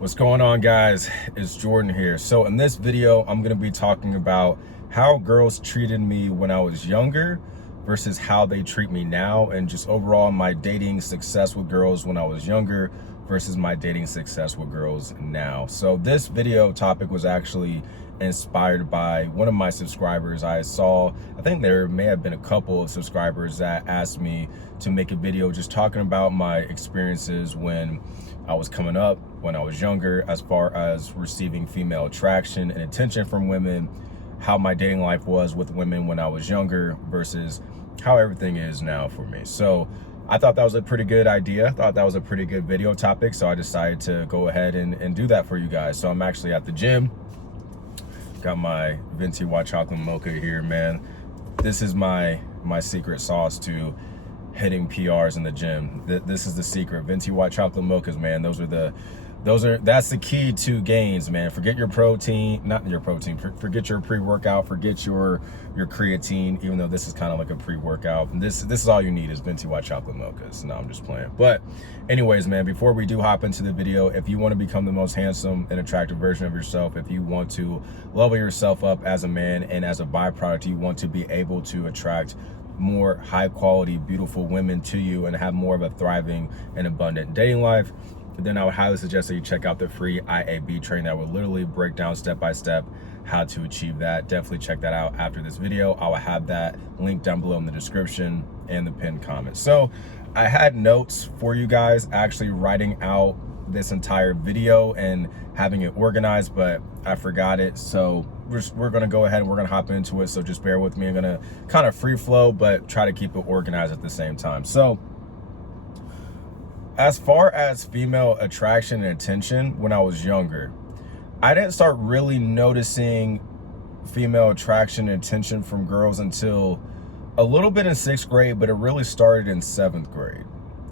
What's going on, guys? It's Jordan here. So in this video, I'm going to be talking about how girls treated me when I was younger versus how they treat me now, and just overall my dating success with girls when I was younger versus my dating success with girls now. So this video topic was actually inspired by one of my subscribers. I think there may have been a couple of subscribers that asked me to make a video just talking about my experiences when I was coming up, when I was younger, as far as receiving female attraction and attention from women, how my dating life was with women when I was younger versus how everything is now for me. So I thought that was a pretty good idea. I thought that was a pretty good video topic. So I decided to go ahead and do that for you guys. So I'm actually at the gym. Got my Venti White Chocolate Mocha here, man. This is my secret sauce to hitting PRs in the gym. This is the secret. Venti White Chocolate Mochas, man. That's the key to gains, man. Forget your protein, not your protein, forget your pre-workout, forget your creatine, even though this is kind of like a pre-workout. This is all you need is Venti White Chocolate Mochas. No, I'm just playing. But anyways, man, before we do hop into the video, if you want to become the most handsome and attractive version of yourself, if you want to level yourself up as a man, and as a byproduct, you want to be able to attract more high quality, beautiful women to you and have more of a thriving and abundant dating life, then I would highly suggest that you check out the free IAB training that will literally break down step by step how to achieve that. Definitely check that out after this video. I will have that link down below in the description and the pinned comment. So I had notes for you guys, actually writing out this entire video and having it organized, but I forgot it. So we're gonna go ahead and we're gonna hop into it. So just bear with me. I'm gonna kind of free flow, but try to keep it organized at the same time. So as far as female attraction and attention, when I was younger, I didn't start really noticing female attraction and attention from girls until a little bit in 6th grade, but it really started in 7th grade.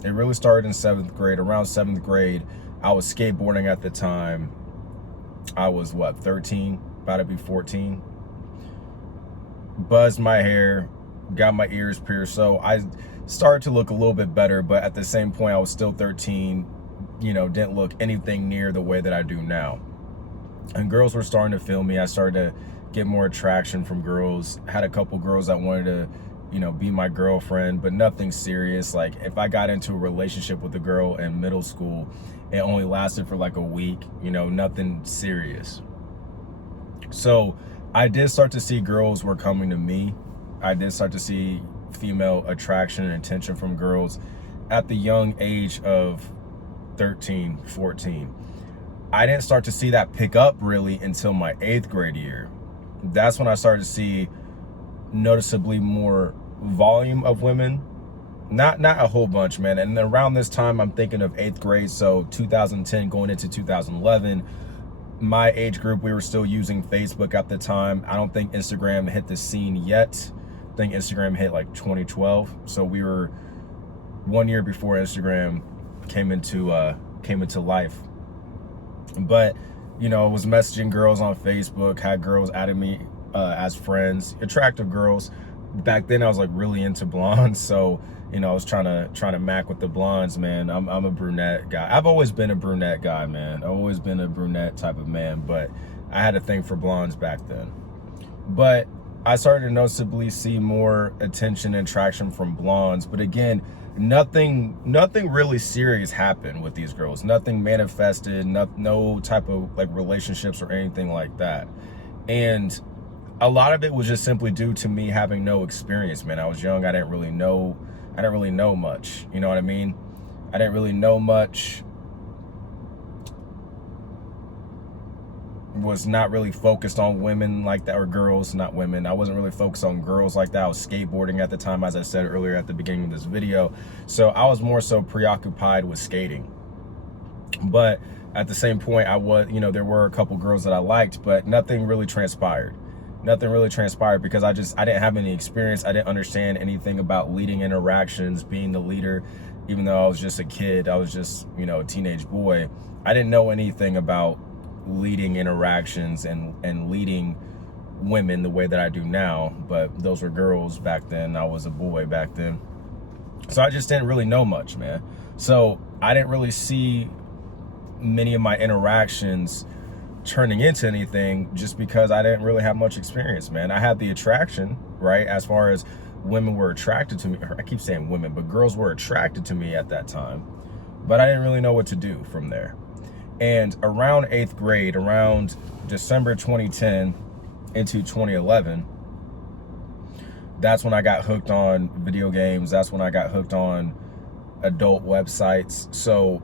It really started in 7th grade. Around 7th grade, I was skateboarding at the time. I was, 13, about to be 14. Buzzed my hair, got my ears pierced. So I started to look a little bit better, but at the same point, I was still 13, didn't look anything near the way that I do now. And girls were starting to feel me. I started to get more attraction from girls. Had a couple girls that wanted to, be my girlfriend, but nothing serious. Like if I got into a relationship with a girl in middle school, it only lasted for like a week, nothing serious. So I did start to see girls were coming to me. I did start to see female attraction and attention from girls at the young age of 13, 14. I didn't start to see that pick up really until my 8th grade year. That's when I started to see noticeably more volume of women. Not a whole bunch, man. And around this time, I'm thinking of 8th grade, so 2010 going into 2011, my age group, we were still using Facebook at the time. I don't think Instagram hit the scene yet. I think Instagram hit like 2012. So we were 1 year before Instagram came into life. But, I was messaging girls on Facebook, had girls added me as friends, attractive girls. Back then I was like really into blondes. So, I was trying to mac with the blondes, man. I'm a brunette guy. I've always been a brunette guy, man. I've always been a brunette type of man, but I had a thing for blondes back then. But I started to noticeably see more attention and traction from blondes. But again, nothing really serious happened with these girls. Nothing manifested, no type of like relationships or anything like that. And a lot of it was just simply due to me having no experience, man. I was young. I didn't really know much. You know what I mean? I didn't really know much. Was not really focused on women like that, or girls, not women. I wasn't really focused on girls like that. I was skateboarding at the time, as I said earlier at the beginning of this video. So I was more so preoccupied with skating. But at the same point, I was, there were a couple girls that I liked, but nothing really transpired. Nothing really transpired because I didn't have any experience. I didn't understand anything about leading interactions, being the leader. Even though I was just a kid, I was just, a teenage boy. I didn't know anything about leading interactions and leading women the way that I do now. But those were girls back then. I was a boy back then. So I just didn't really know much, man. So I didn't really see many of my interactions turning into anything, just because I didn't really have much experience, man. I had the attraction, right? As far as women were attracted to me, I keep saying women, but girls were attracted to me at that time, but I didn't really know what to do from there. And around 8th grade, around December 2010 into 2011, that's when I got hooked on video games. That's when I got hooked on adult websites. So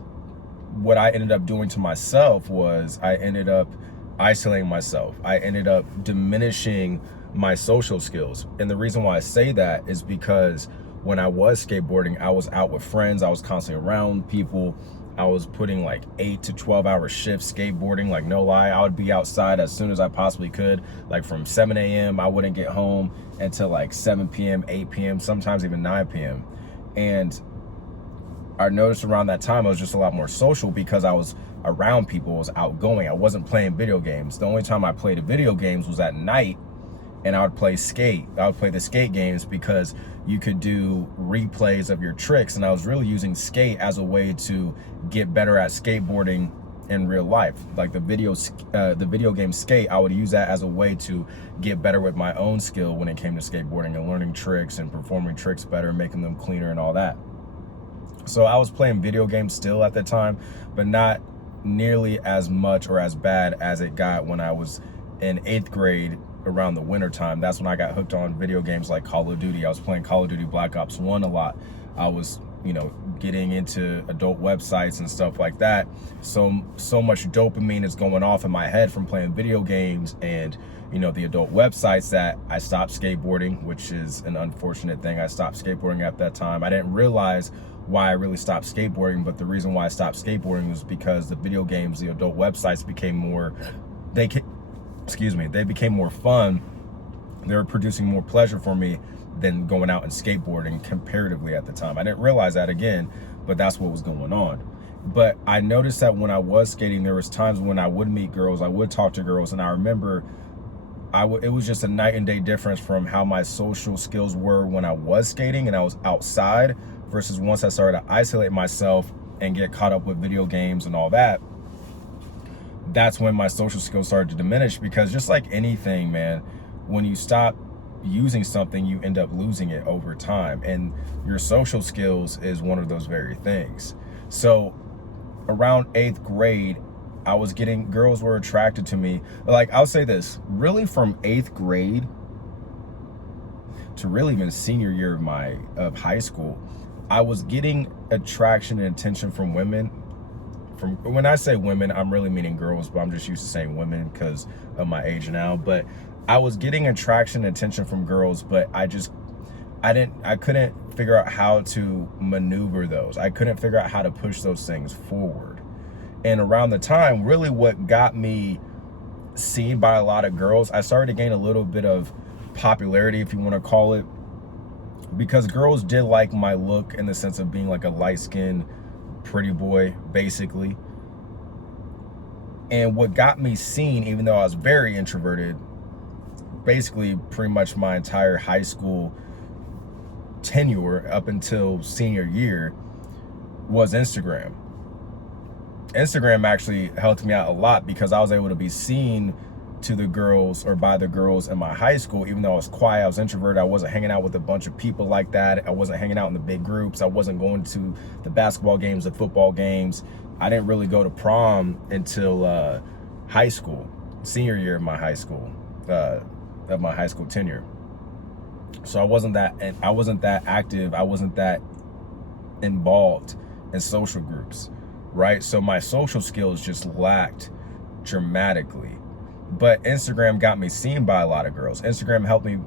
what I ended up doing to myself was I ended up isolating myself. I ended up diminishing my social skills. And the reason why I say that is because when I was skateboarding, I was out with friends. I was constantly around people. I was putting like 8 to 12 hour shifts skateboarding, like no lie. I would be outside as soon as I possibly could, like from 7 a.m. I wouldn't get home until like 7 p.m., 8 p.m., sometimes even 9 p.m. And I noticed around that time I was just a lot more social because I was around people, I was outgoing. I wasn't playing video games. The only time I played video games was at night, and I would play skate. I would play the skate games because you could do replays of your tricks, and I was really using skate as a way to get better at skateboarding in real life. Like the video game skate, I would use that as a way to get better with my own skill when it came to skateboarding and learning tricks and performing tricks better, making them cleaner and all that. So I was playing video games still at the time, but not nearly as much or as bad as it got when I was in 8th grade around the winter time. That's when I got hooked on video games like Call of Duty. I was playing Call of Duty Black Ops 1 a lot. I was, getting into adult websites and stuff like that. So much dopamine is going off in my head from playing video games and, the adult websites that I stopped skateboarding, which is an unfortunate thing. I stopped skateboarding at that time. I didn't realize why I really stopped skateboarding, but the reason why I stopped skateboarding was because the video games, the adult websites became more, they became more fun. They were producing more pleasure for me than going out and skateboarding comparatively at the time. I didn't realize that again, but that's what was going on. But I noticed that when I was skating, there was times when I would meet girls, I would talk to girls, and I remember it was just a night and day difference from how my social skills were when I was skating and I was outside versus once I started to isolate myself and get caught up with video games and all that. That's when my social skills started to diminish, because just like anything, man, when you stop using something, you end up losing it over time. And your social skills is one of those very things. So around 8th grade, I was getting, girls were attracted to me. Like, I'll say this, really from 8th grade to really even senior year of high school, I was getting attraction and attention from women. When I say women, I'm really meaning girls, but I'm just used to saying women because of my age now. But I was getting attraction and attention from girls, but I couldn't figure out how to maneuver those. I couldn't figure out how to push those things forward. And around the time, really what got me seen by a lot of girls, I started to gain a little bit of popularity, if you want to call it, because girls did like my look in the sense of being like a light-skinned pretty boy, basically. And what got me seen, even though I was very introverted, basically pretty much my entire high school tenure up until senior year, was Instagram. Instagram actually helped me out a lot because I was able to be seen to the girls, or by the girls in my high school. Even though I was quiet, I was introverted, I wasn't hanging out with a bunch of people like that. I wasn't hanging out in the big groups. I wasn't going to the basketball games, the football games. I didn't really go to prom until high school, senior year of my high school tenure. So I wasn't that active. I wasn't that involved in social groups, right? So my social skills just lacked dramatically. But Instagram got me seen by a lot of girls. Instagram helped me,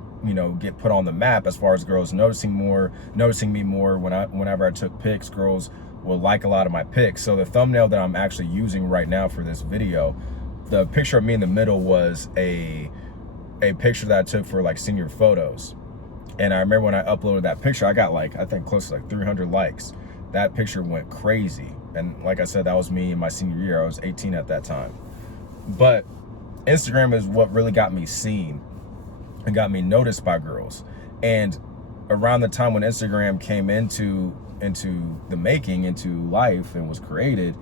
get put on the map as far as girls noticing me more. Whenever I took pics, girls will like a lot of my pics. So the thumbnail that I'm actually using right now for this video, the picture of me in the middle was a picture that I took for like senior photos. And I remember when I uploaded that picture, I got I think close to 300 likes. That picture went crazy. And like I said, that was me in my senior year. I was 18 at that time. But Instagram is what really got me seen and got me noticed by girls. And around the time when Instagram came into the making, into life, and was created,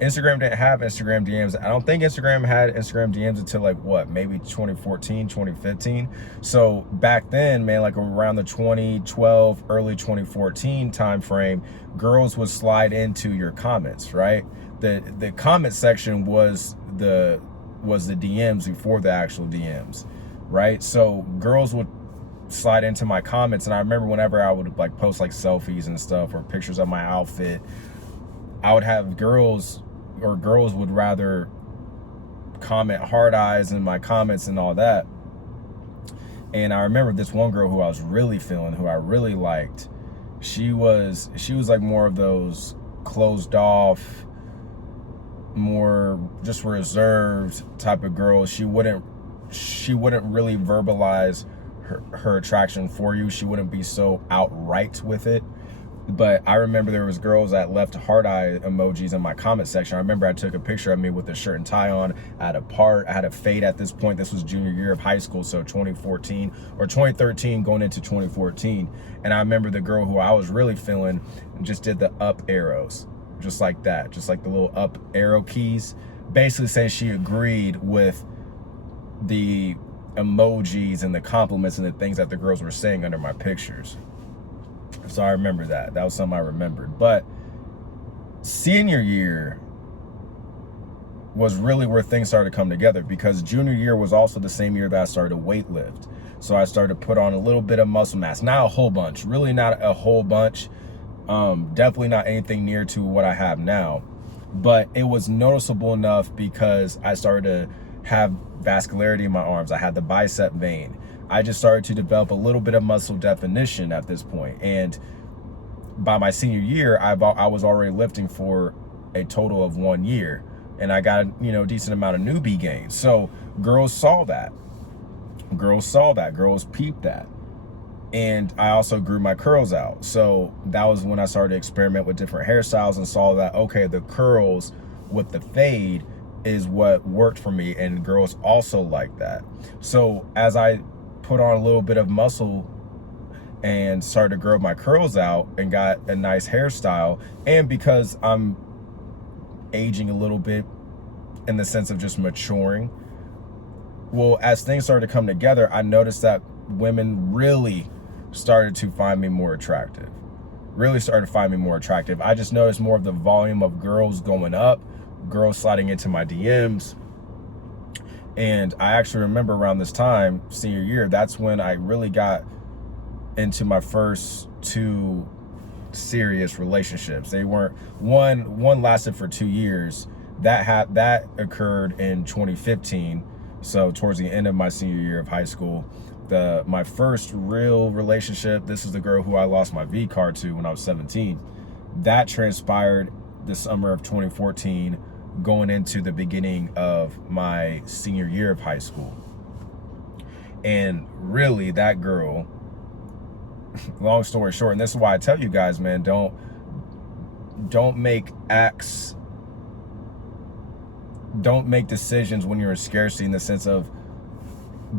Instagram didn't have Instagram DMs. I don't think Instagram had Instagram DMs until like what, maybe 2014, 2015. So back then, man, like around the 2012, early 2014 time frame, girls would slide into your comments, right? The comment section was the DMs before the actual DMs, right? So girls would slide into my comments, and I remember whenever I would like post like selfies and stuff or pictures of my outfit, I would have girls would rather comment hard eyes in my comments and all that. And I remember this one girl who I was really feeling, who I really liked. She was like more of those closed off, more just reserved type of girl. She wouldn't really verbalize her attraction for you. She wouldn't be so outright with it. But I remember there was girls that left heart eye emojis in my comment section. I remember I took a picture of me with a shirt and tie on. I had a fade at this point. This was junior year of high school, so 2014 or 2013 going into 2014. And I remember the girl who I was really feeling just did the up arrows, just like that, just like the little up arrow keys, basically saying she agreed with the emojis and the compliments and the things that the girls were saying under my pictures. So I remember that. That was something I remembered. But senior year was really where things started to come together, because junior year was also the same year that I started to weightlift. So I started to put on a little bit of muscle mass. Not a whole bunch, really not a whole bunch. Definitely not anything near to what I have now. But it was noticeable enough because I started to have vascularity in my arms. I had the bicep vein. I just started to develop a little bit of muscle definition at this point. And by my senior year, I was already lifting for a total of 1 year, and I got a decent amount of newbie gains. So girls saw that. Girls peeped that. And I also grew my curls out. So that was when I started to experiment with different hairstyles and saw that, okay, the curls with the fade is what worked for me, and girls also like that. So as I put on a little bit of muscle and started to grow my curls out and got a nice hairstyle, and because I'm aging a little bit in the sense of just maturing, well, as things started to come together, I noticed that women really started to find me more attractive. I just noticed more of the volume of girls going up, girls sliding into my DMs. And I actually remember around this time, senior year, that's when I really got into my first 2 serious relationships. They weren't, one lasted for 2 years. That occurred in 2015. So towards the end of my senior year of high school. My first real relationship, this is the girl who I lost my V card to when I was 17. That transpired the summer of 2014, going into the beginning of my senior year of high school. And really, that girl, long story short, and this is why I tell you guys, man, don't make decisions when you're in scarcity, in the sense of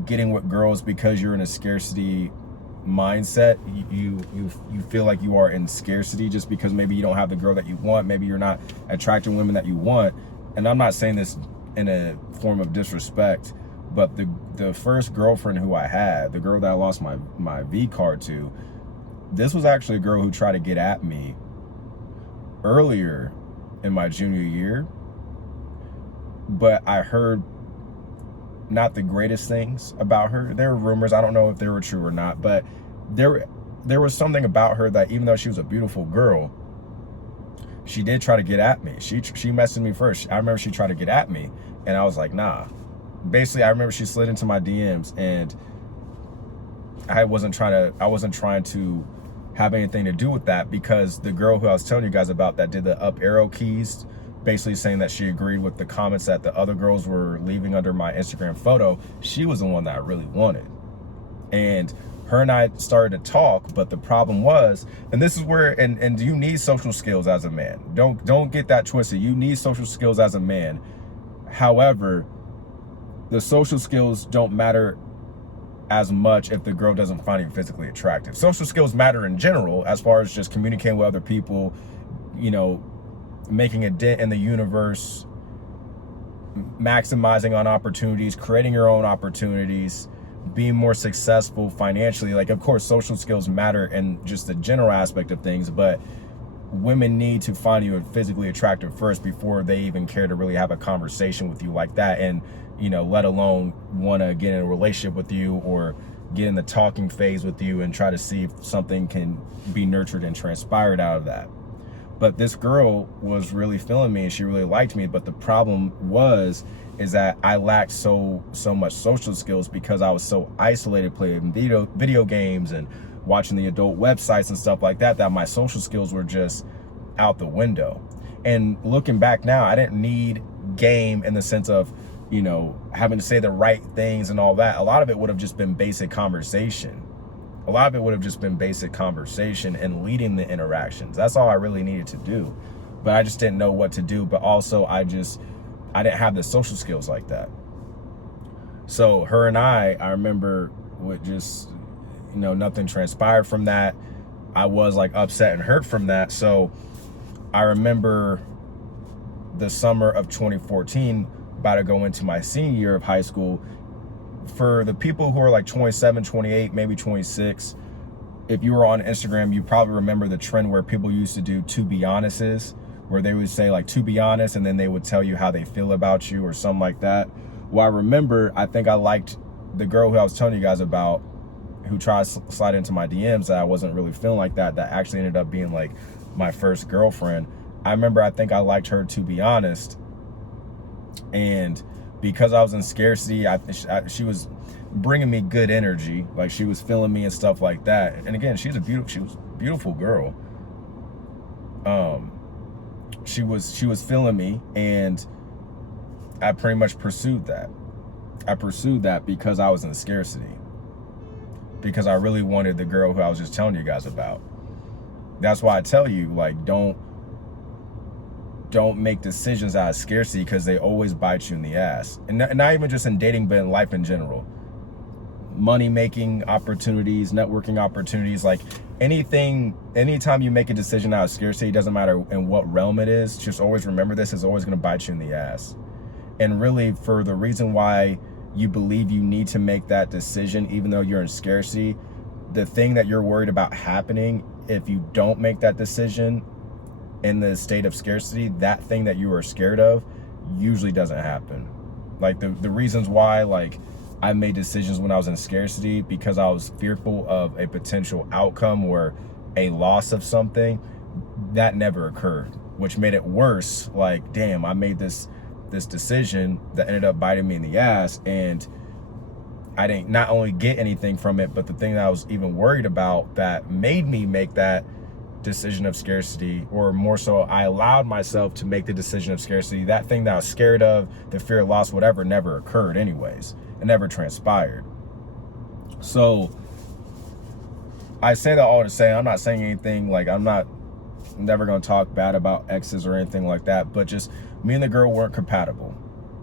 getting with girls because you're in a scarcity mindset. You feel like you are in scarcity just because maybe you don't have the girl that you want, maybe you're not attracting women that you want. And I'm not saying this in a form of disrespect, but the first girlfriend who I had, the girl that I lost my V card to, this was actually a girl who tried to get at me earlier in my junior year, but I heard not the greatest things about her. There were rumors, I don't know if they were true or not, but there was something about her that, even though she was a beautiful girl, she did try to get at me. She messaged me first. I remember she tried to get at me, and I was like, nah. Basically, I remember she slid into my DMs, and I wasn't trying to have anything to do with that, because the girl who I was telling you guys about that did the up arrow keys, basically saying that she agreed with the comments that the other girls were leaving under my Instagram photo, she was the one that I really wanted. And her and I started to talk, but the problem was, and this is where, and you need social skills as a man. Don't get that twisted. You need social skills as a man. However, the social skills don't matter as much if the girl doesn't find you physically attractive. Social skills matter in general, as far as just communicating with other people, making a dent in the universe, maximizing on opportunities, creating your own opportunities, being more successful financially. Like, of course, social skills matter and just the general aspect of things, but women need to find you physically attractive first before they even care to really have a conversation with you like that, and let alone want to get in a relationship with you or get in the talking phase with you and try to see if something can be nurtured and transpired out of that. But this girl was really feeling me and she really liked me, but the problem is that I lacked so much social skills because I was so isolated playing video games and watching the adult websites and stuff like that, that my social skills were just out the window. And looking back now, I didn't need game in the sense of, having to say the right things and all that. A lot of it would have just been basic conversation. A lot of it would have just been basic conversation and leading the interactions. That's all I really needed to do. But I just didn't know what to do. But also I didn't have the social skills like that. So her and I remember with just, nothing transpired from that. I was like upset and hurt from that. So I remember the summer of 2014, about to go into my senior year of high school. For the people who are like 27, 28, maybe 26, if you were on Instagram, you probably remember the trend where people used to do to be honest's, where they would say like, to be honest, and then they would tell you how they feel about you or something like that. Well, I remember, I think I liked the girl who I was telling you guys about, who tried to slide into my DMs, that I wasn't really feeling like that actually ended up being like my first girlfriend. I remember, I think I liked her to be honest. And because I was in scarcity, she was bringing me good energy. Like, she was feeling me and stuff like that. And again, she was a beautiful girl. She was feeling me, and I pretty much pursued that. I pursued that because I was in scarcity. Because I really wanted the girl who I was just telling you guys about. That's why I tell you, like, don't make decisions out of scarcity, because they always bite you in the ass. And not even just in dating, but in life in general. Money making opportunities, networking opportunities, like anytime you make a decision out of scarcity, it doesn't matter in what realm it is, just always remember this is always going to bite you in the ass. And really, for the reason why you believe you need to make that decision, even though you're in scarcity, the thing that you're worried about happening if you don't make that decision in the state of scarcity, that thing that you are scared of usually doesn't happen. Like the reasons why, like, I made decisions when I was in scarcity, because I was fearful of a potential outcome or a loss of something, that never occurred, which made it worse. Like, damn, I made this decision that ended up biting me in the ass, and I didn't not only get anything from it, but the thing that I was even worried about that made me make that decision of scarcity, or more so, I allowed myself to make the decision of scarcity, that thing that I was scared of, the fear of loss, whatever, never occurred anyways. It never transpired. So I say that all to say, I'm not saying anything, like, I'm never going to talk bad about exes or anything like that, but just me and the girl weren't compatible.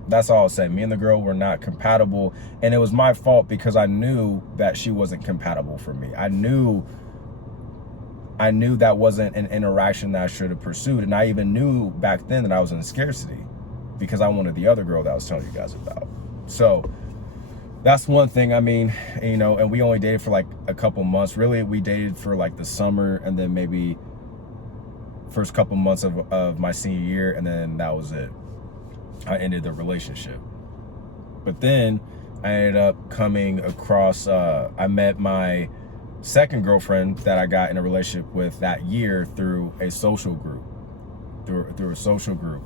That's all I'll say. Me and the girl were not compatible, and it was my fault because I knew that she wasn't compatible for me. I knew that wasn't an interaction that I should have pursued, and I even knew back then that I was in scarcity because I wanted the other girl that I was telling you guys about. So that's one thing. I mean, and we only dated for like a couple months. Really, we dated for like the summer, and then maybe first couple months of my senior year, and then that was it. I ended the relationship. But then I ended up coming across, I met my second girlfriend that I got in a relationship with that year through a social group. Through a social group.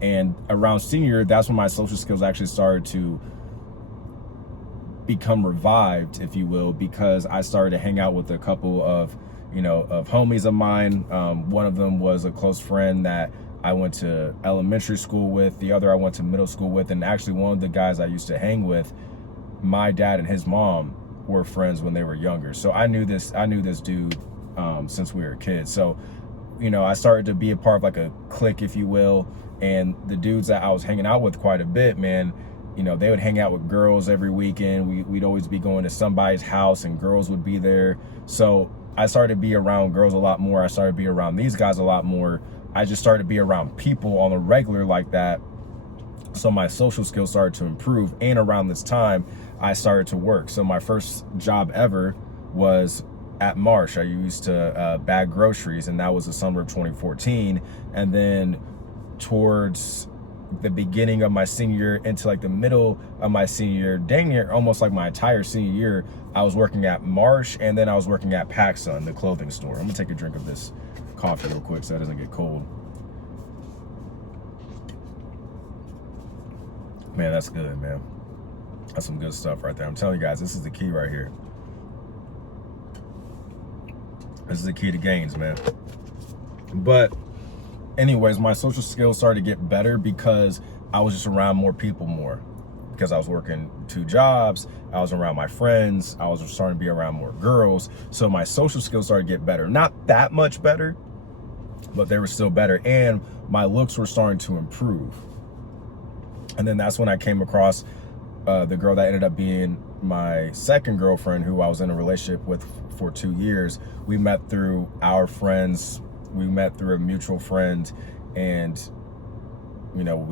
And around senior year, that's when my social skills actually started to become revived, if you will, because I started to hang out with a couple of homies of mine. One of them was a close friend that I went to elementary school with. The other I went to middle school with. And actually, one of the guys I used to hang with, my dad and his mom were friends when they were younger. So I knew this dude since we were kids. So, I started to be a part of like a clique, if you will. And the dudes that I was hanging out with quite a bit, man, they would hang out with girls every weekend. We'd always be going to somebody's house and girls would be there. So I started to be around girls a lot more. I started to be around these guys a lot more. I just started to be around people on a regular like that. So my social skills started to improve. And around this time, I started to work. So my first job ever was at Marsh. I used to bag groceries, and that was the summer of 2014. And then towards the beginning of my senior year into like the middle of my senior year, dang near almost like my entire senior year, I was working at Marsh, and then I was working at PacSun, the clothing store. I'm gonna take a drink of this coffee real quick so it doesn't get cold. Man, that's good, man. That's some good stuff right there. I'm telling you guys, this is the key right here. This is the key to gains, man. But anyways, my social skills started to get better because I was just around more people more. Because I was working 2 jobs, I was around my friends, I was starting to be around more girls. So my social skills started to get better. Not that much better, but they were still better. And my looks were starting to improve. And then that's when I came across the girl that ended up being my second girlfriend, who I was in a relationship with for 2 years. We met through our friends. We met through a mutual friend, and you know,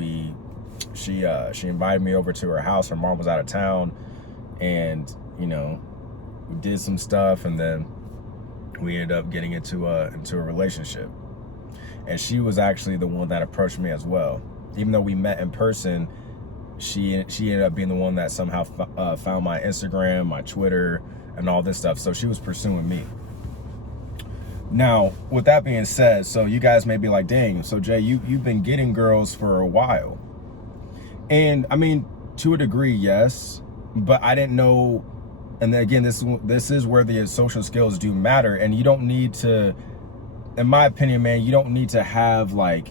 she invited me over to her house. Her mom was out of town, and you know, we did some stuff, and then we ended up getting into a relationship. And she was actually the one that approached me as well. Even though we met in person, she ended up being the one that somehow found my Instagram, my Twitter, and all this stuff. So she was pursuing me. Now, with that being said, so you guys may be like, dang, so Jay, you've been getting girls for a while. And I mean, to a degree, yes, but I didn't know. And then again, this is where the social skills do matter. And you don't need to, in my opinion, man, you don't need to have, like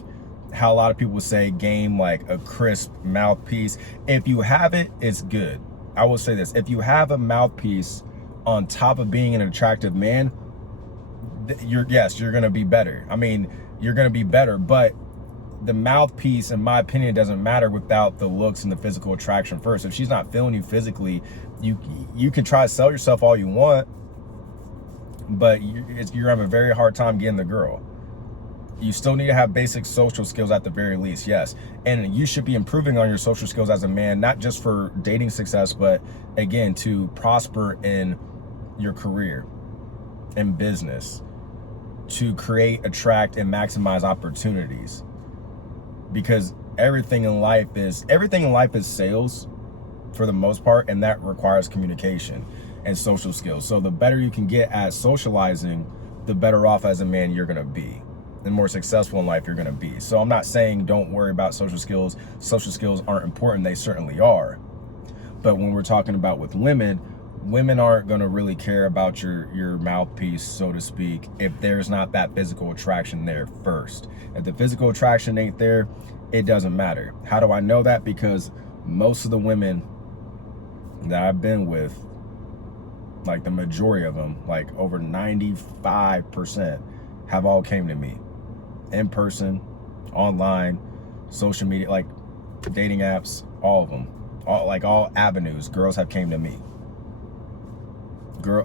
how a lot of people say, game like a crisp mouthpiece. If you have it, it's good. I will say this: if you have a mouthpiece on top of being an attractive man, you're gonna be better. I mean, you're gonna be better, but the mouthpiece, in my opinion, doesn't matter without the looks and the physical attraction first. If she's not feeling you physically, you can try to sell yourself all you want, but you're having a very hard time getting the girl. You still need to have basic social skills at the very least, yes. And you should be improving on your social skills as a man, not just for dating success, but again, to prosper in your career, in business, to create, attract, and maximize opportunities. Because everything in life is sales for the most part, and that requires communication and social skills. So the better you can get at socializing, the better off as a man you're gonna be. The more successful in life you're gonna be. So I'm not saying don't worry about social skills. Social skills aren't important, they certainly are. But when we're talking about with women aren't gonna really care about your mouthpiece, so to speak, if there's not that physical attraction there first. If the physical attraction ain't there, it doesn't matter. How do I know that? Because most of the women that I've been with, like the majority of them, like over 95%, have all came to me. In person, online, social media, like dating apps, all of them, all avenues, girls have came to me.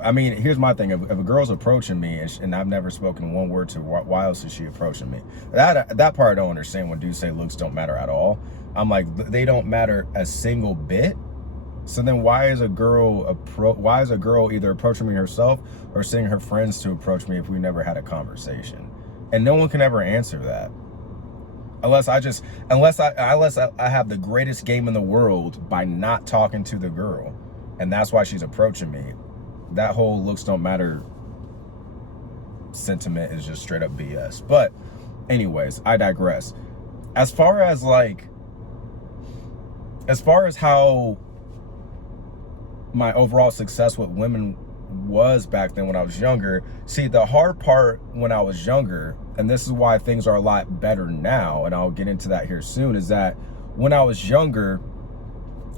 I mean, here's my thing: if a girl's approaching me and I've never spoken one word to her, why else is she approaching me? That part I don't understand. When dudes say looks don't matter at all, I'm like, they don't matter a single bit. So then why is a girl either approaching me herself or seeing her friends to approach me if we never had a conversation? And no one can ever answer that. Unless I have the greatest game in the world by not talking to the girl. And that's why she's approaching me. That whole looks don't matter sentiment is just straight up BS. But anyways, I digress. As far as how my overall success with women was back then when I was younger. See, the hard part when I was younger, and this is why things are a lot better now, and I'll get into that here soon, is that when I was younger,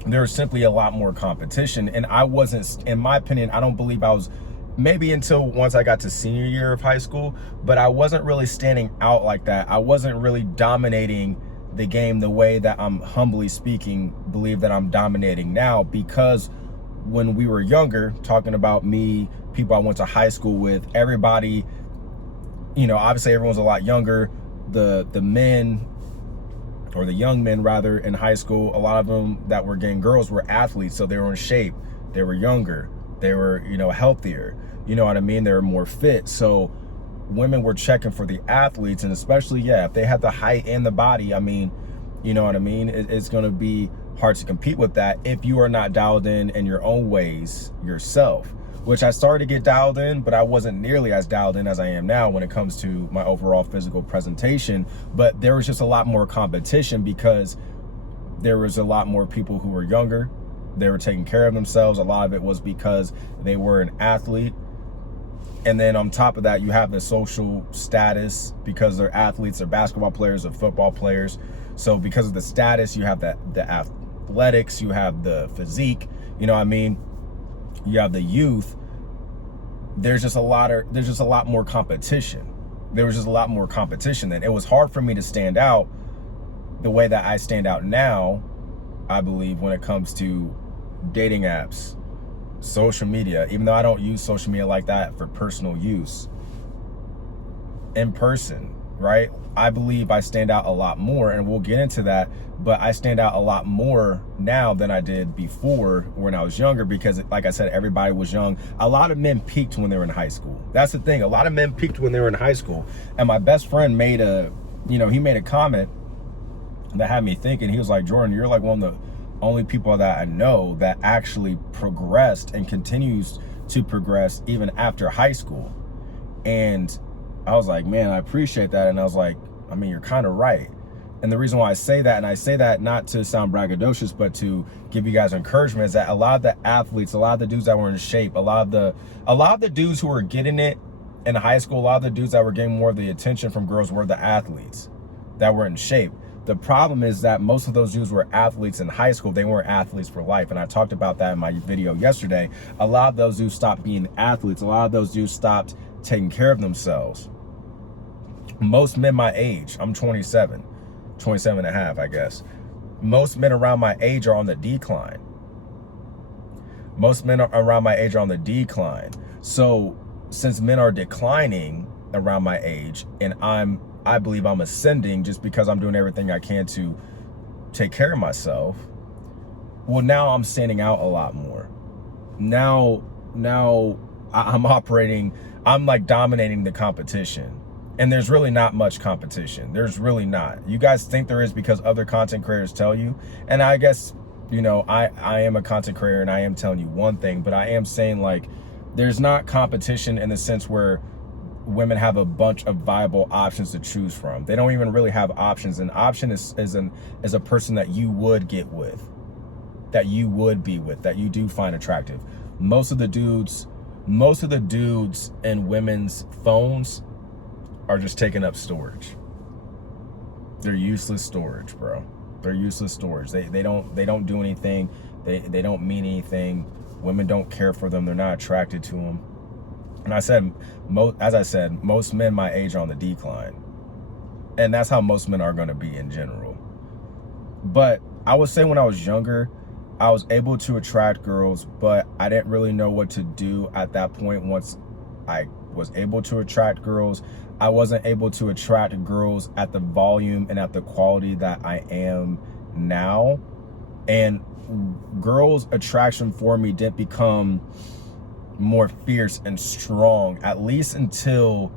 there was simply a lot more competition. And I wasn't, in my opinion, I don't believe I was, maybe until once I got to senior year of high school, but I wasn't really standing out like that. I wasn't really dominating the game the way that I'm, humbly speaking, believe that I'm dominating now. Because when we were younger, talking about me, people I went to high school with, everybody, you know, obviously everyone's a lot younger, the men, or the young men rather, in high school, a lot of them that were getting girls were athletes, so they were in shape, they were younger, they were, you know, healthier, you know what I mean, they were more fit. So women were checking for the athletes, and especially, yeah, if they had the height and the body, I mean, you know what I mean, it's going to be hard to compete with that if you are not dialed in your own ways yourself, which I started to get dialed in, but I wasn't nearly as dialed in as I am now when it comes to my overall physical presentation. But there was just a lot more competition because there was a lot more people who were younger. They were taking care of themselves. A lot of it was because they were an athlete. And then on top of that, you have the social status because they're athletes, they're basketball players, they're football players. So because of the status, you have the athletics, you have the physique, you know what I mean? You have the youth. There's just a lot more competition. There was just a lot more competition then. It was hard for me to stand out the way that I stand out now, I believe, when it comes to dating apps, social media, even though I don't use social media like that for personal use. In person, right? I believe I stand out a lot more, and we'll get into that, but I stand out a lot more now than I did before when I was younger because, like I said, everybody was young. A lot of men peaked when they were in high school. That's the thing. A lot of men peaked when they were in high school. And my best friend made a comment that had me thinking. He was like, Jordan, you're like one of the only people that I know that actually progressed and continues to progress even after high school. And I was like, man, I appreciate that. And I was like, I mean, you're kind of right. And the reason why I say that, and I say that not to sound braggadocious, but to give you guys encouragement, is that a lot of the athletes, a lot of the dudes that were in shape, a lot of the dudes who were getting it in high school, a lot of the dudes that were getting more of the attention from girls were the athletes that were in shape. The problem is that most of those dudes were athletes in high school. They weren't athletes for life. And I talked about that in my video yesterday. A lot of those dudes stopped being athletes. A lot of those dudes stopped taking care of themselves. Most men my age, I'm 27 and a half, I guess. Most men around my age are on the decline. Most men around my age are on the decline. So since men are declining around my age, and I believe I'm ascending just because I'm doing everything I can to take care of myself, well, now I'm standing out a lot more. Now I'm operating, I'm like dominating the competition. And there's really not much competition. There's really not. You guys think there is because other content creators tell you. And I guess, you know, I am a content creator and I am telling you one thing, but I am saying, like, there's not competition in the sense where women have a bunch of viable options to choose from. They don't even really have options. An option is a person that you would get with, that you would be with, that you do find attractive. Most of the dudes in women's phones are just taking up storage. They're useless storage, bro. They're useless storage. They don't do anything. They don't mean anything. Women don't care for them. They're not attracted to them. And as I said, most men my age are on the decline. And that's how most men are going to be in general. But I would say when I was younger, I was able to attract girls, but I didn't really know what to do at that point. Once I was able to attract girls, I wasn't able to attract girls at the volume and at the quality that I am now. And girls' attraction for me didn't become more fierce and strong, at least until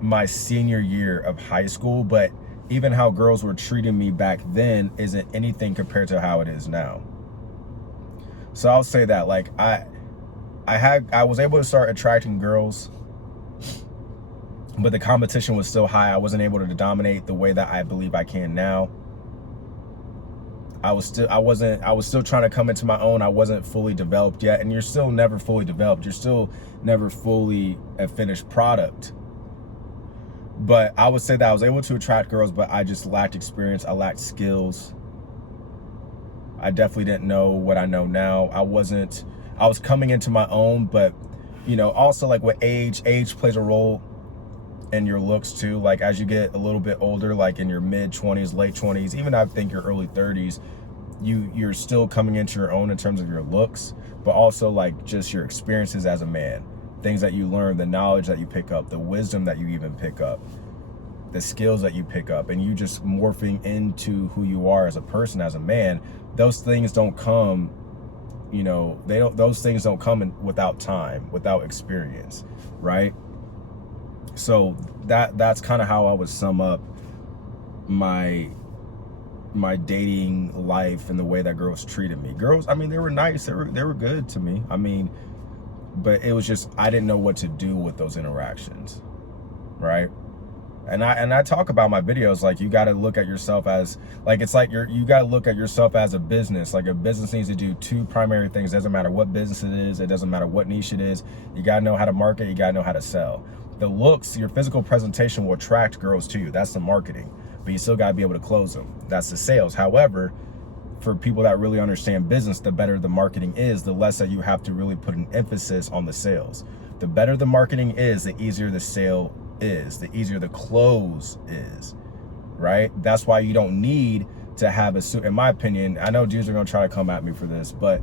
my senior year of high school. But even how girls were treating me back then isn't anything compared to how it is now. So I'll say that, like, I was able to start attracting girls, but the competition was still high. I wasn't able to dominate the way that I believe I can now. I was still trying to come into my own. I wasn't fully developed yet. And you're still never fully developed. You're still never fully a finished product. But I would say that I was able to attract girls, but I just lacked experience. I lacked skills. I definitely didn't know what I know now. I was coming into my own, but, you know, also, like, with age plays a role in your looks too. Like, as you get a little bit older, like in your mid 20s, late 20s, even I think your early 30s, you're still coming into your own in terms of your looks, but also, like, just your experiences as a man, things that you learn, the knowledge that you pick up, the wisdom that you even pick up. the skills that you pick up, and you just morphing into who you are as a person, as a man. Those things don't come, you know, those things don't come without time, without experience, right? So that's kind of how I would sum up my dating life and the way that girls treated me. Girls, I mean, they were nice, they were good to me. I mean, but it was just, I didn't know what to do with those interactions, right? And I talk about my videos, like, you got to look at yourself as, like, it's like you got to look at yourself as a business. Like, a business needs to do two primary things. It doesn't matter what business it is, it doesn't matter what niche it is. You got to know how to market, you got to know how to sell. The looks, your physical presentation will attract girls to you. That's the marketing. But you still got to be able to close them. That's the sales. However, for people that really understand business, the better the marketing is, the less that you have to really put an emphasis on the sales. The better the marketing is, the easier the sale is, the easier the close is, right? That's why you don't need to have in my opinion, I know dudes are going to try to come at me for this, but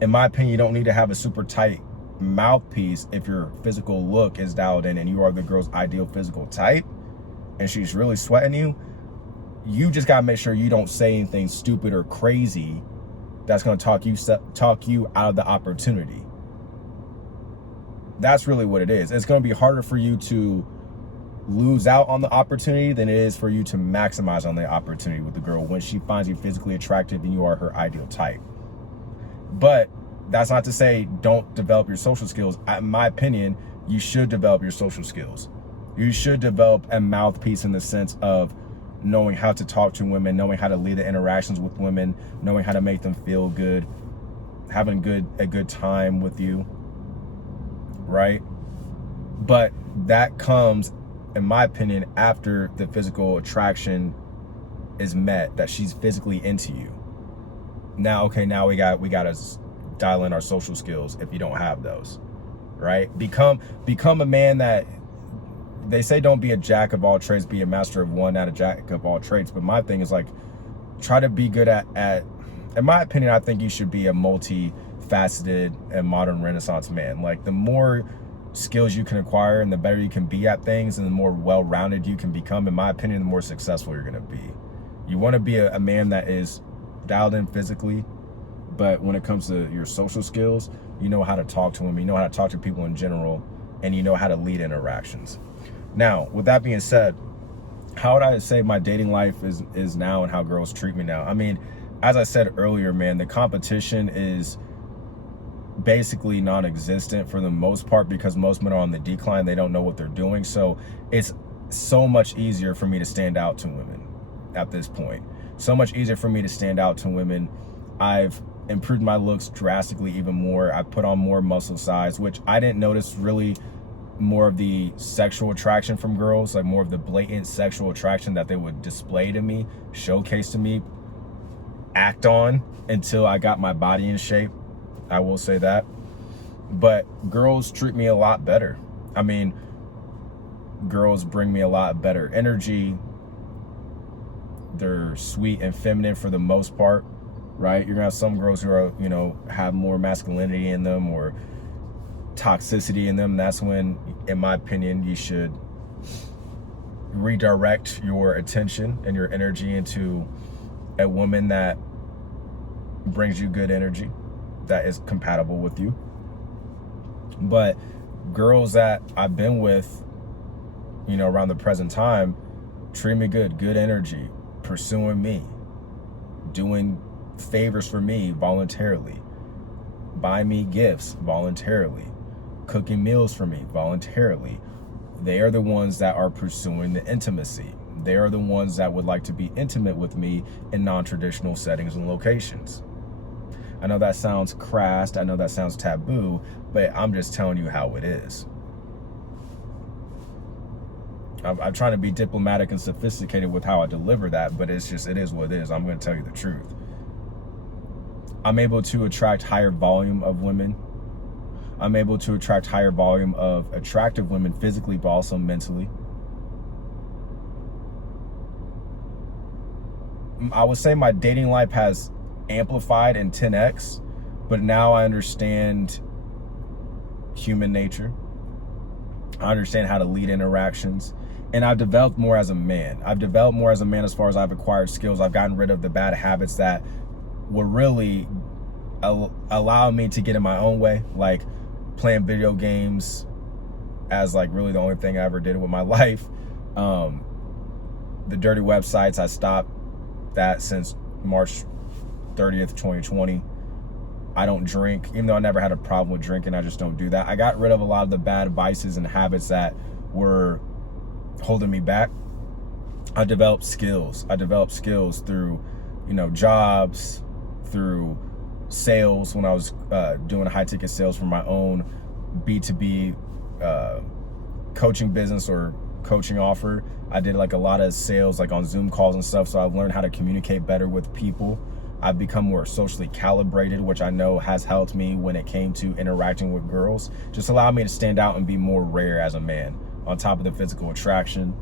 in my opinion, you don't need to have a super tight mouthpiece if your physical look is dialed in and you are the girl's ideal physical type and she's really sweating you. You just got to make sure you don't say anything stupid or crazy that's going to talk you out of the opportunity. That's really what it is. It's going to be harder for you to lose out on the opportunity than it is for you to maximize on the opportunity with the girl when she finds you physically attractive and you are her ideal type. But that's not to say don't develop your social skills. In my opinion, you should develop your social skills. You should develop a mouthpiece in the sense of knowing how to talk to women, knowing how to lead the interactions with women, knowing how to make them feel good, having a good time with you, right? But that comes, in my opinion, after the physical attraction is met, that she's physically into you. Now, okay, now we got to dial in our social skills if you don't have those, right? Become a man that, they say don't be a jack of all trades, be a master of one, not a jack of all trades. But my thing is, like, try to be good at in my opinion, I think you should be a multifaceted and modern Renaissance man. Like, the more skills you can acquire and the better you can be at things and the more well-rounded you can become, in my opinion, the more successful you're going to be. You want to be a man that is dialed in physically, but when it comes to your social skills, you know how to talk to them, you know how to talk to people in general, and you know how to lead interactions. Now, with that being said, how would I say my dating life is now and how girls treat me now? I mean, as I said earlier, man, the competition is basically non-existent for the most part because most men are on the decline. They don't know what they're doing. So it's so much easier for me to stand out to women at this point. So much easier for me to stand out to women. I've improved my looks drastically even more. I put on more muscle size, which I didn't notice really more of the sexual attraction from girls, like more of the blatant sexual attraction that they would display to me, showcase to me, act on, until I got my body in shape. I will say that. But girls treat me a lot better. I mean, girls bring me a lot better energy. They're sweet and feminine for the most part, right? You're gonna have some girls who are, you know, have more masculinity in them or toxicity in them. That's when, in my opinion, you should redirect your attention and your energy into a woman that brings you good energy, that is compatible with you. But girls that I've been with, you know, around the present time, treat me good energy, pursuing me, doing favors for me voluntarily, buy me gifts voluntarily, cooking meals for me voluntarily. They are the ones that are pursuing the intimacy. They are the ones that would like to be intimate with me in non-traditional settings and locations. I know that sounds crass, I know that sounds taboo, but I'm just telling you how it is. I'm trying to be diplomatic and sophisticated with how I deliver that, but it's just, it is what it is. I'm going to tell you the truth. I'm able to attract higher volume of women. I'm able to attract higher volume of attractive women physically, but also mentally. I would say my dating life has amplified in 10x, but now I understand human nature. I understand how to lead interactions, And I've developed more as a man. I've developed more as a man as far as I've acquired skills. I've gotten rid of the bad habits that were really allow me to get in my own way, like playing video games as like really the only thing I ever did with my life. The dirty websites, I stopped that since March 30th, 2020. I don't drink, even though I never had a problem with drinking. I just don't do that. I got rid of a lot of the bad vices and habits that were holding me back. I developed skills. I developed skills through, jobs, through sales when I was doing high ticket sales for my own B2B coaching business or coaching offer. I did like a lot of sales like on Zoom calls and stuff. So I've learned how to communicate better with people. I've become more socially calibrated, which I know has helped me when it came to interacting with girls. Just allowed me to stand out and be more rare as a man, on top of the physical attraction.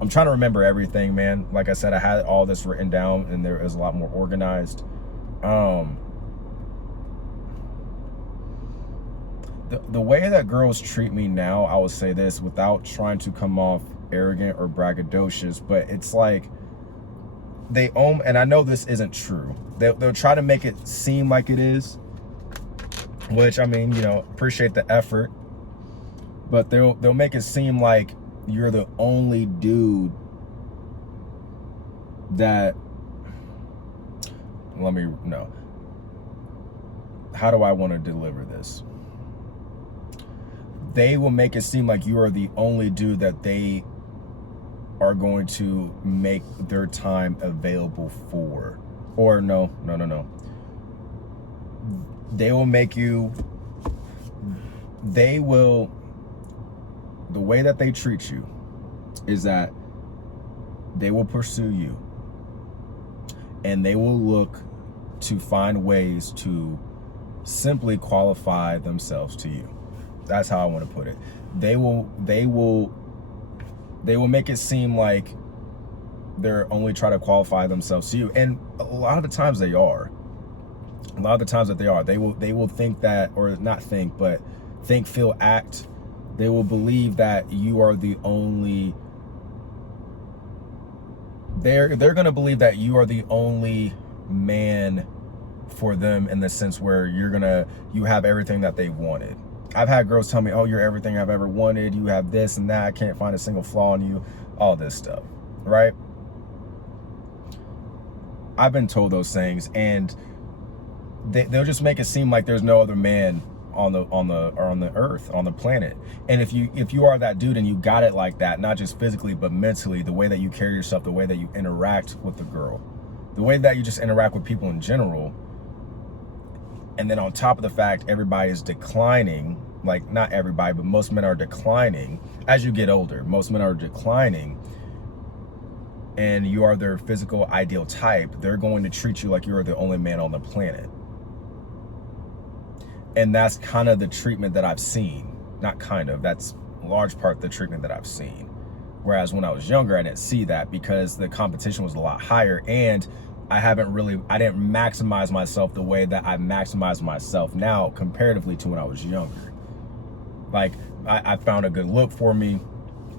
I'm trying to remember everything, man. Like I said, I had all this written down and there is a lot more organized. The way that girls treat me now, I would say this without trying to come off arrogant or braggadocious, but it's like they own, and I know this isn't true. They'll try to make it seem like it is, which, I mean, appreciate the effort, but they'll make it seem like you're the only dude that, how do I want to deliver this? They will make it seem like you are the only dude that they are going to make their time available for. Or no. They will make you, the way that they treat you is that they will pursue you and they will look to find ways to simply qualify themselves to you. That's how I want to put it. They will make it seem like they're only trying to qualify themselves to you. And a lot of the times they are. A lot of the times that they are. They will think that, or not think, but think, feel, act. They will believe that you are the only, they're going to believe that you are the only man for them, in the sense where you have everything that they wanted. I've had girls tell me, oh, you're everything I've ever wanted. You have this and that. I can't find a single flaw in you. All this stuff, right? I've been told those things, and they'll just make it seem like there's no other man on the earth, on the planet. And if you are that dude and you got it like that, not just physically but mentally, the way that you carry yourself, the way that you interact with the girl, the way that you just interact with people in general, and then on top of the fact everybody is declining, like not everybody, but most men are declining as you get older. Most men are declining, and you are their physical ideal type. They're going to treat you like you are the only man on the planet. And that's kind of the treatment that I've seen. Not kind of, that's a large part the treatment that I've seen. Whereas when I was younger, I didn't see that because the competition was a lot higher, and I didn't maximize myself the way that I maximize myself now comparatively to when I was younger. Like, I found a good look for me.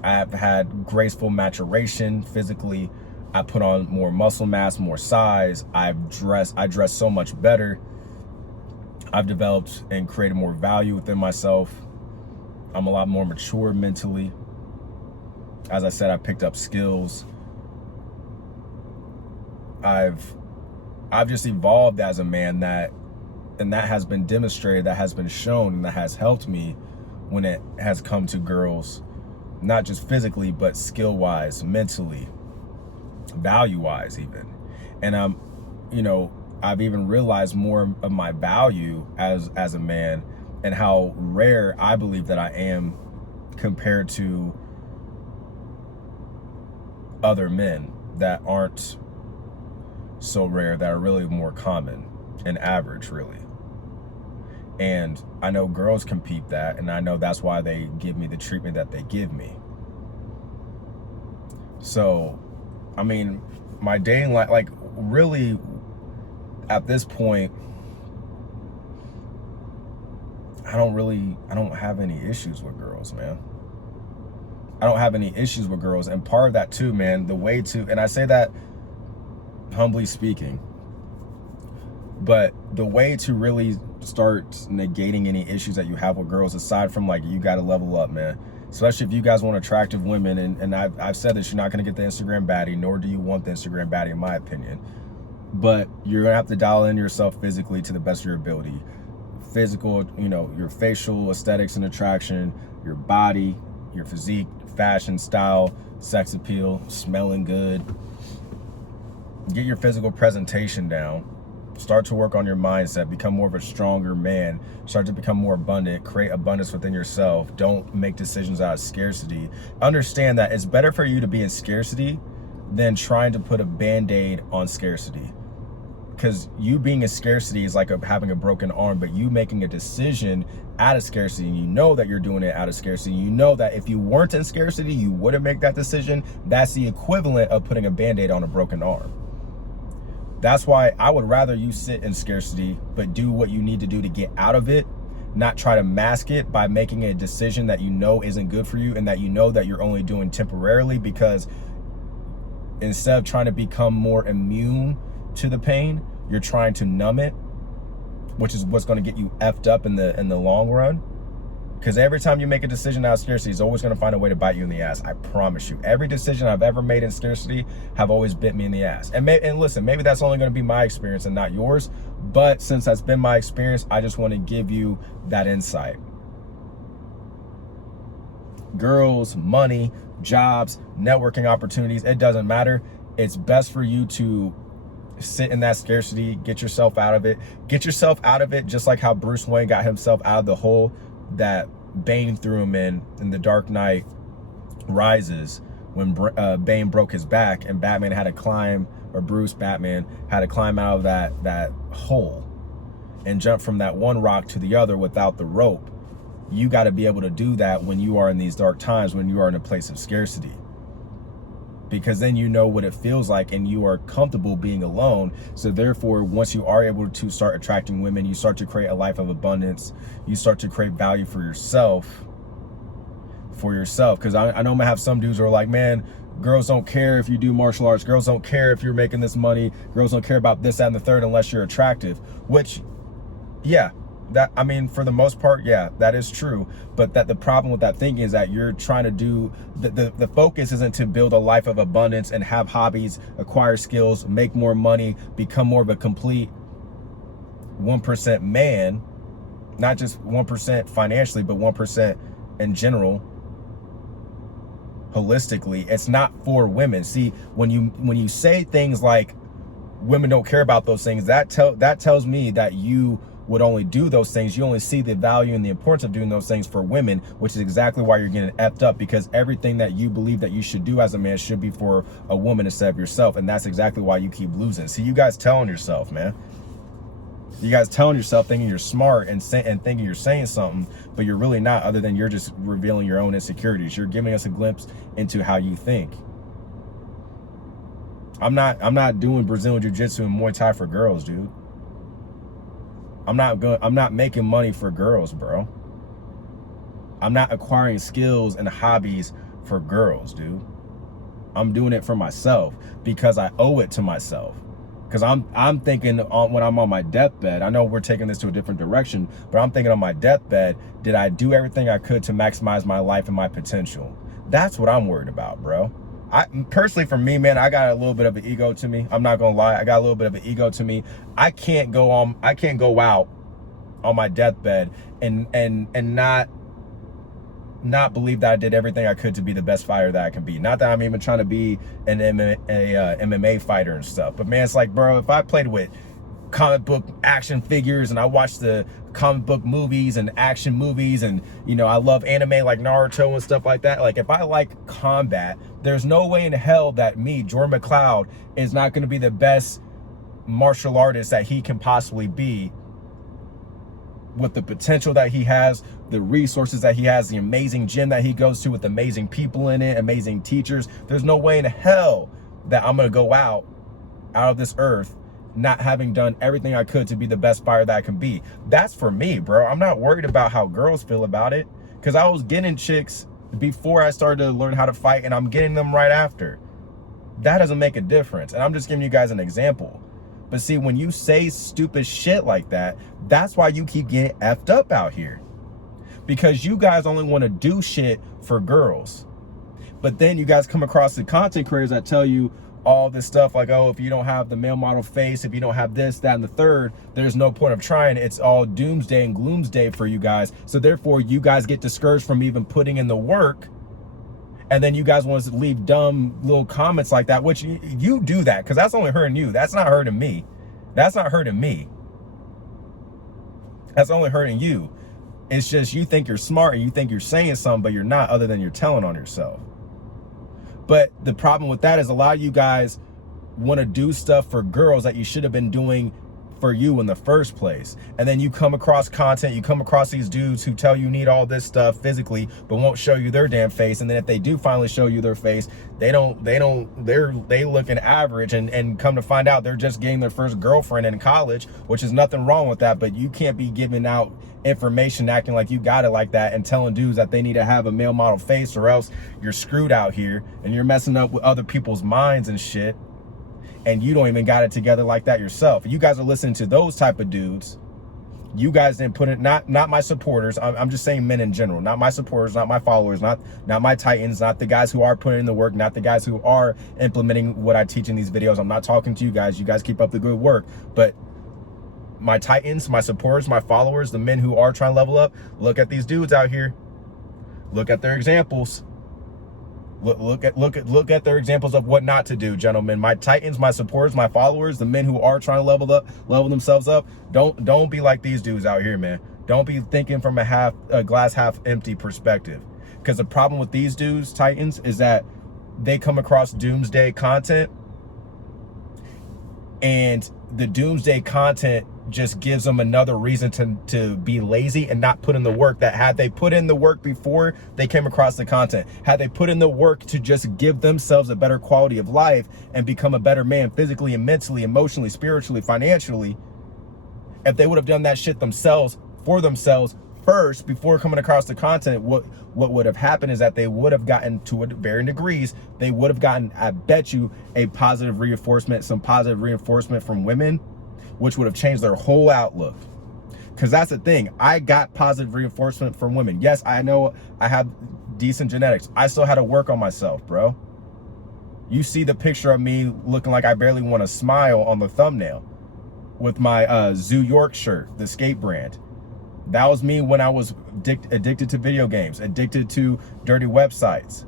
I've had graceful maturation physically. I put on more muscle mass, more size. I dress so much better. I've developed and created more value within myself. I'm a lot more mature mentally. As I said, I picked up skills. I've just evolved as a man, and that has been demonstrated, that has been shown, and that has helped me when it has come to girls, not just physically, but skill-wise, mentally, value-wise even. And I've even realized more of my value as a man, and how rare I believe that I am compared to other men that aren't so rare, that are really more common and average, really. And I know girls can peep that, and I know that's why they give me the treatment that they give me. So, I mean, my dating life, like, really, at this point, I don't have any issues with girls, man. I don't have any issues with girls. And part of that too, man, the way to, and I say that humbly speaking, but the way to really start negating any issues that you have with girls, aside from like, you got to level up, man. Especially if you guys want attractive women. And I've said this, you're not going to get the Instagram baddie, nor do you want the Instagram baddie, in my opinion. But you're going to have to dial in yourself physically to the best of your ability. Physical, you know, your facial aesthetics and attraction, your body, your physique, fashion, style, sex appeal, smelling good. Get your physical presentation down. Start to work on your mindset, become more of a stronger man, start to become more abundant, create abundance within yourself. Don't make decisions out of scarcity. Understand that it's better for you to be in scarcity than trying to put a band-aid on scarcity. Because you being in scarcity is like having a broken arm, but you making a decision out of scarcity, and you know that you're doing it out of scarcity. You know that if you weren't in scarcity, you wouldn't make that decision. That's the equivalent of putting a band-aid on a broken arm. That's why I would rather you sit in scarcity, but do what you need to do to get out of it, not try to mask it by making a decision that you know isn't good for you and that you know that you're only doing temporarily, because instead of trying to become more immune to the pain, you're trying to numb it, which is what's going to get you effed up in the long run. Because every time you make a decision out of scarcity, it's always going to find a way to bite you in the ass. I promise you. Every decision I've ever made in scarcity have always bit me in the ass. And listen, maybe that's only going to be my experience and not yours. But since that's been my experience, I just want to give you that insight. Girls, money, jobs, networking opportunities, it doesn't matter. It's best for you to sit in that scarcity, get yourself out of it. Get yourself out of it just like how Bruce Wayne got himself out of the hole that Bane threw him in The Dark Knight Rises, when Bane broke his back and Batman had to climb, or Batman had to climb out of that hole and jump from that one rock to the other without the rope. You got to be able to do that when you are in these dark times, when you are in a place of scarcity. Because then you know what it feels like and you are comfortable being alone. So therefore, once you are able to start attracting women, you start to create a life of abundance. You start to create value for yourself. Because I know I'm gonna have some dudes who are like, man, girls don't care if you do martial arts. Girls don't care if you're making this money. Girls don't care about this, that, and the third unless you're attractive. Which, yeah. That, I mean, for the most part, yeah, that is true. But that the problem with that thinking is that you're trying to do, the focus isn't to build a life of abundance and have hobbies, acquire skills, make more money, become more of a complete 1% man, not just 1% financially, but 1% in general, holistically. It's not for women. See, when you say things like women don't care about those things, that tells me that you would only do those things. You only see the value and the importance of doing those things for women, which is exactly why you're getting effed up, because everything that you believe that you should do as a man should be for a woman instead of yourself. And that's exactly why you keep losing. See, you guys telling yourself, man. You guys telling yourself, thinking you're smart and thinking you're saying something, but you're really not, other than you're just revealing your own insecurities. You're giving us a glimpse into how you think. I'm not doing Brazilian Jiu-Jitsu and Muay Thai for girls, dude. I'm not making money for girls, bro. I'm not acquiring skills and hobbies for girls, dude. I'm doing it for myself because I owe it to myself. Because I'm thinking when I'm on my deathbed, I know we're taking this to a different direction, but I'm thinking on my deathbed, did I do everything I could to maximize my life and my potential? That's what I'm worried about, bro. Personally, for me, man, I got a little bit of an ego to me. I'm not gonna lie, I got a little bit of an ego to me. I can't go out on my deathbed and not believe that I did everything I could to be the best fighter that I can be. Not that I'm even trying to be an MMA fighter and stuff, but man, it's like, bro, if I played with comic book action figures and I watched the comic book movies and action movies, and you know, I love anime like Naruto and stuff like that. Like, if I like combat, there's no way in hell that me, Jordan McLeod, is not going to be the best martial artist that he can possibly be, with the potential that he has, the resources that he has, the amazing gym that he goes to with amazing people in it, amazing teachers. There's no way in hell that I'm going to go out of this earth not having done everything I could to be the best fighter that I can be. That's for me, bro. I'm not worried about how girls feel about it, because I was getting chicks before I started to learn how to fight, and I'm getting them right after. That doesn't make a difference. And I'm just giving you guys an example. But see, when you say stupid shit like that, that's why you keep getting effed up out here. Because you guys only want to do shit for girls. But then you guys come across the content creators that tell you all this stuff like, oh, if you don't have the male model face, if you don't have this, that, and the third, there's no point of trying. It's all doomsday and gloomsday for you guys. So therefore, you guys get discouraged from even putting in the work. And then you guys want to leave dumb little comments like that, which you do that because that's only hurting you. That's not hurting me. That's not hurting me. That's only hurting you. It's just you think you're smart and you think you're saying something, but you're not, other than you're telling on yourself. But the problem with that is a lot of you guys want to do stuff for girls that you should have been doing for you in the first place. And then you come across content, you come across these dudes who tell you need all this stuff physically, but won't show you their damn face. And then if they do finally show you their face, they looking average, and come to find out they're just getting their first girlfriend in college, which is nothing wrong with that. But you can't be giving out information acting like you got it like that and telling dudes that they need to have a male model face, or else you're screwed out here and you're messing up with other people's minds and shit. And you don't even got it together like that yourself. You guys are listening to those type of dudes. You guys didn't put it, not my supporters. I'm just saying men in general, not my supporters, not my followers, not my Titans, not the guys who are putting in the work, not the guys who are implementing what I teach in these videos. I'm not talking to you guys. You guys keep up the good work. But my Titans, my supporters, my followers, the men who are trying to level up, look at these dudes out here. Look at their examples. Look at their examples of what not to do, gentlemen. My Titans, my supporters, my followers, the men who are trying to level themselves up. Don't be like these dudes out here, man. Don't be thinking from a glass half empty perspective. Because the problem with these dudes, Titans, is that they come across doomsday content, and the doomsday content just gives them another reason to be lazy and not put in the work. That had they put in the work before they came across the content, had they put in the work to just give themselves a better quality of life and become a better man physically and mentally, emotionally, spiritually, financially, if they would have done that shit themselves, for themselves first, before coming across the content, what would have happened is that they would have gotten, to varying degrees, they would have gotten, I bet you, a positive reinforcement, some positive reinforcement from women, which would have changed their whole outlook. Because that's the thing. I got positive reinforcement from women. Yes, I know I have decent genetics. I still had to work on myself, bro. You see the picture of me looking like I barely want to smile on the thumbnail with my Zoo York shirt, the skate brand. That was me when I was addicted to video games, addicted to dirty websites.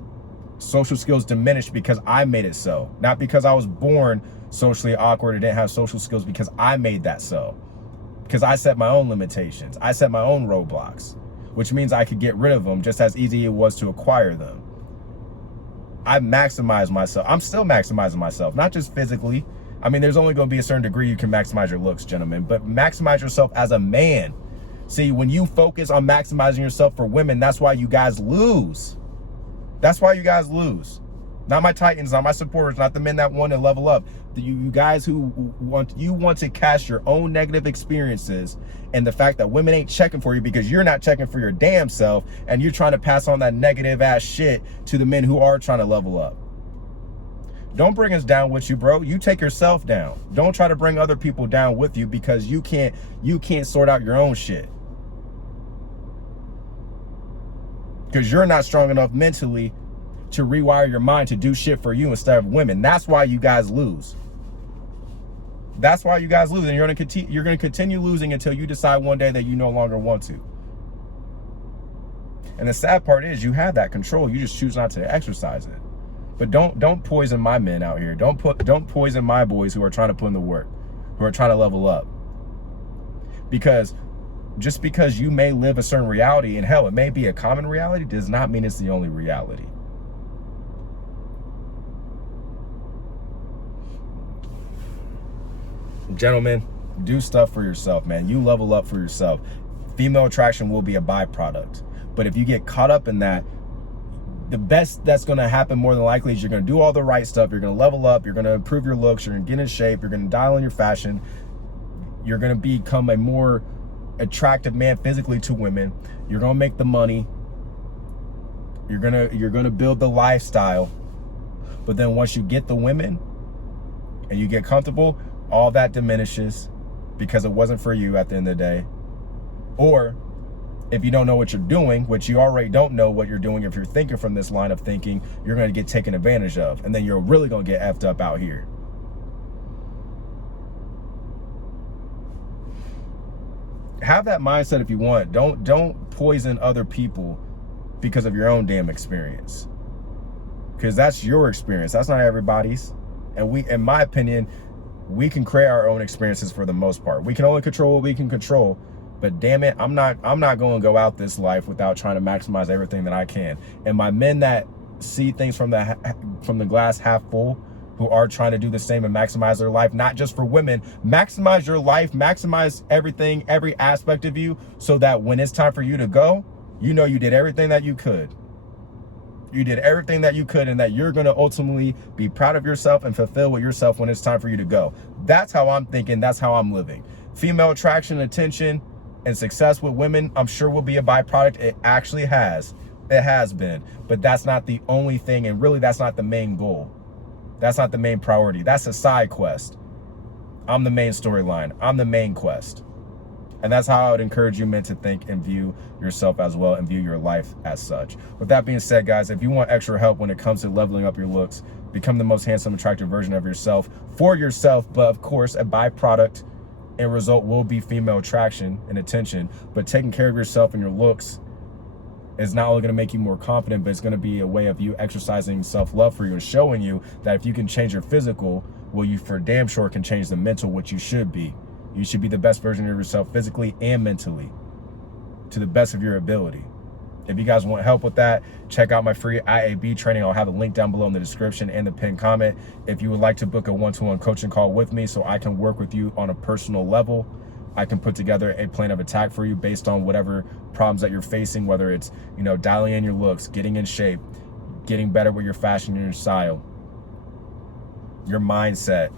Social skills diminished because I made it so. Not because I was born socially awkward or didn't have social skills, because I made that so. Because I set my own limitations. I set my own roadblocks, which means I could get rid of them just as easy it was to acquire them. I maximized myself. I'm still maximizing myself, not just physically. I mean, there's only going to be a certain degree you can maximize your looks, gentlemen, but maximize yourself as a man. See, when you focus on maximizing yourself for women, that's why you guys lose. That's why you guys lose. Not my Titans, not my supporters, not the men that want to level up. You guys who want to cast your own negative experiences and the fact that women ain't checking for you because you're not checking for your damn self, and you're trying to pass on that negative ass shit to the men who are trying to level up. Don't bring us down with you, bro. You take yourself down. Don't try to bring other people down with you, because you can't sort out your own shit. Because you're not strong enough mentally to rewire your mind to do shit for you instead of women. That's why you guys lose. That's why you guys lose, and you're gonna continue losing until you decide one day that you no longer want to. And the sad part is, you have that control. You just choose not to exercise it. But don't poison my men out here. Don't poison my boys who are trying to put in the work, who are trying to level up. Because just because you may live a certain reality, and hell, it may be a common reality, does not mean it's the only reality. Gentlemen, do stuff for yourself, man. You level up for yourself. Female attraction will be a byproduct. But if you get caught up in that, the best that's going to happen more than likely is you're going to do all the right stuff. You're going to level up. You're going to improve your looks. You're going to get in shape. You're going to dial in your fashion. You're going to become a more attractive man physically to women. You're going to make the money. You're gonna build the lifestyle, but then once you get the women and you get comfortable, all that diminishes because it wasn't for you at the end of the day. Or if you don't know what you're doing, which you already don't know what you're doing, if you're thinking from this line of thinking, you're going to get taken advantage of, and then you're really going to get effed up out here. Have that mindset if you want. Don't poison other people because of your own damn experience, because that's your experience. That's not everybody's. And we, in my opinion, we can create our own experiences for the most part. We can only control what we can control. But damn it, I'm not going to go out this life without trying to maximize everything that I can. And my men that see things from the glass half full, who are trying to do the same and maximize their life, not just for women, maximize your life, maximize everything, every aspect of you, so that when it's time for you to go, you know you did everything that you could. You did everything that you could, and that you're going to ultimately be proud of yourself and fulfill with yourself when it's time for you to go. That's how I'm thinking. That's how I'm living. Female attraction, attention, and success with women, I'm sure, will be a byproduct. It actually has. It has been. But that's not the only thing, and really that's not the main goal. That's not the main priority. That's a side quest. I'm the main storyline. I'm the main quest. And that's how I would encourage you men to think and view yourself as well, and view your life as such. With that being said, guys, if you want extra help when it comes to leveling up your looks, become the most handsome, attractive version of yourself for yourself, but of course, a byproduct and result will be female attraction and attention. But taking care of yourself and your looks is not only going to make you more confident, but it's going to be a way of you exercising self-love for you and showing you that if you can change your physical, well, you for damn sure can change the mental, which you should be. You should be the best version of yourself physically and mentally to the best of your ability. If you guys want help with that, check out my free IAB training. I'll have a link down below in the description and the pinned comment. If you would like to book a one-to-one coaching call with me so I can work with you on a personal level, I can put together a plan of attack for you based on whatever problems that you're facing, whether it's, you know, dialing in your looks, getting in shape, getting better with your fashion and your style, your mindset.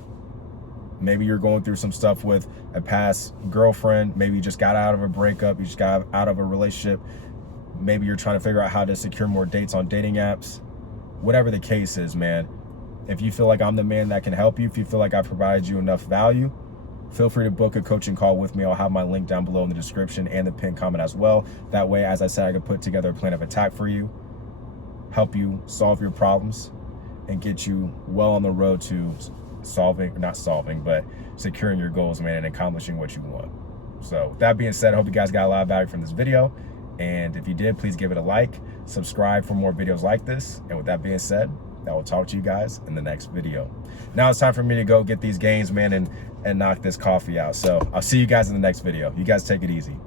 Maybe you're going through some stuff with a past girlfriend. Maybe you just got out of a breakup. You just got out of a relationship. Maybe you're trying to figure out how to secure more dates on dating apps. Whatever the case is, man, if you feel like I'm the man that can help you, if you feel like I've provided you enough value, feel free to book a coaching call with me. I'll have my link down below in the description and the pinned comment as well. That way, as I said, I can put together a plan of attack for you, help you solve your problems, and get you well on the road to securing your goals, man, and accomplishing what you want. So with that being said, I hope you guys got a lot of value from this video. And if you did, please give it a like, subscribe for more videos like this. And with that being said, I will talk to you guys in the next video. Now it's time for me to go get these gains, man, and knock this coffee out. So I'll see you guys in the next video. You guys take it easy.